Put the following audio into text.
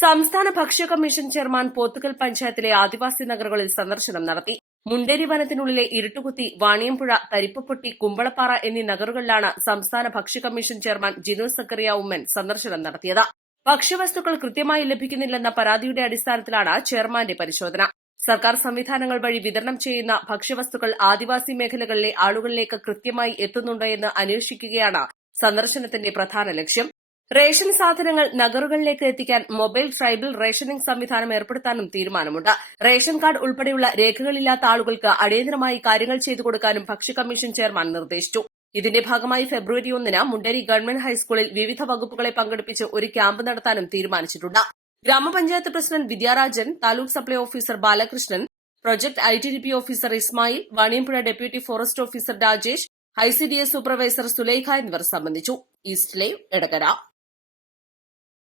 സംസ്ഥാന ഭക്ഷ്യ commission chairman Pothukal പഞ്ചായത്തിലെ ആദിവാസി നഗറുകളിൽ സന്ദർശനം നടത്തി. മുണ്ടേരി വനത്തിനുള്ളിലെ ഇരുട്ടുകുത്തി, വാണിയമ്പുഴ, തരിപ്പപ്പൊട്ടി, കുമ്പളപ്പാറ എന്നീ നഗറുകളിലാണ് സംസ്ഥാന ഭക്ഷ്യ കമ്മീഷൻ ചെയർമാൻ ജിനു സക്കറിയ ഉമ്മൻ സന്ദർശനം നടത്തിയത്. ഭക്ഷ്യവസ്തുക്കൾ കൃത്യമായി ലഭിക്കുന്നില്ലെന്ന പരാതിയുടെ അടിസ്ഥാനത്തിലാണ് ചെയർമാന്റെ പരിശോധന. സർക്കാർ സംവിധാനങ്ങൾ വഴി വിതരണം ചെയ്യുന്ന ഭക്ഷ്യവസ്തുക്കൾ ആദിവാസി മേഖലകളിലെ ആളുകളിലേക്ക് കൃത്യമായി എത്തുന്നുണ്ടോ എന്ന് അന്വേഷിക്കുകയാണ് സന്ദർശനത്തിന്റെ പ്രധാന ലക്ഷ്യം. റേഷൻ സാധനങ്ങൾ നഗറുകളിലേക്ക് എത്തിക്കാൻ മൊബൈൽ ട്രൈബൽ റേഷനിംഗ് സംവിധാനം ഏർപ്പെടുത്താനും തീരുമാനമുണ്ട്. റേഷൻ കാർഡ് ഉൾപ്പെടെയുള്ള രേഖകളില്ലാത്ത ആളുകൾക്ക് അടിയന്തരമായി കാര്യങ്ങൾ ചെയ്തു കൊടുക്കാനും ഭക്ഷ്യ കമ്മീഷൻ ചെയർമാൻ നിർദ്ദേശിച്ചു. ഇതിന്റെ ഭാഗമായി ഫെബ്രുവരി 1 മുണ്ടേരി ഗവൺമെന്റ് ഹൈസ്കൂളിൽ വിവിധ വകുപ്പുകളെ പങ്കെടുപ്പിച്ച് ഒരു ക്യാമ്പ് നടത്താനും തീരുമാനിച്ചിട്ടുണ്ട്. ഗ്രാമപഞ്ചായത്ത് president Vidyarajan, taluk supply officer Balakrishnan, project ITDP officer Ismail, Vaniyampuzha deputy forest officer Rajesh, ICDS supervisor Sulaikha എന്നിവർ സംബന്ധിച്ചു. East live, Edakkara.